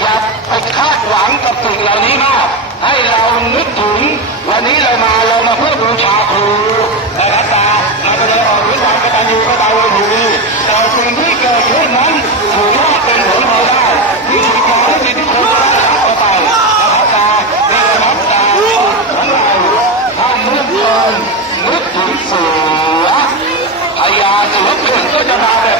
อย่าไปคาดหวังกับสิ่งเหล่านี้มาก ให้เรานึกถึง วันนี้เรามาเรามาเพื่อบูชาครูนะครับตาเราจะออกด้วยความกตัญญูกตเวทีแต่สิ่งที่เกิดขึ้นนั้นถือว่าเป็นผลพลอยได้ที่มีการที่มีที่คนได้รับต่อไปนะครับตาในน้ำตาของเราท่านนึกถึงนึกถึงเสือพญาเสือเพื่อนก็จะมาแบบ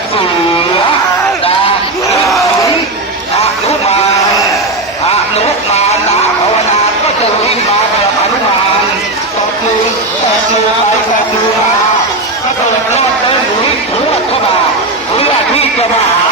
ไปแข่งเรือก็เกิดรอดเดินนีหัวเข้ามาเพื่อที่จะมา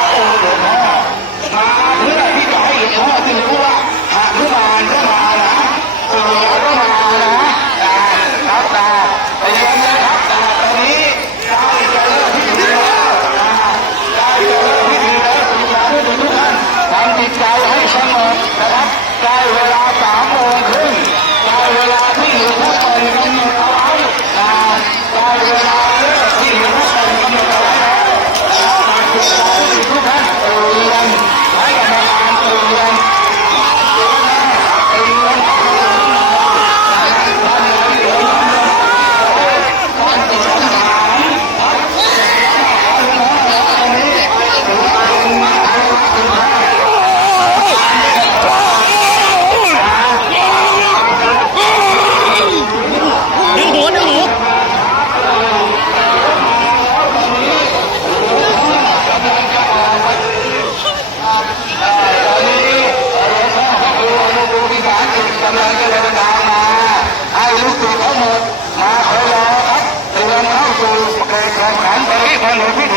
ที่ของขันตะลุกบอลลูนที่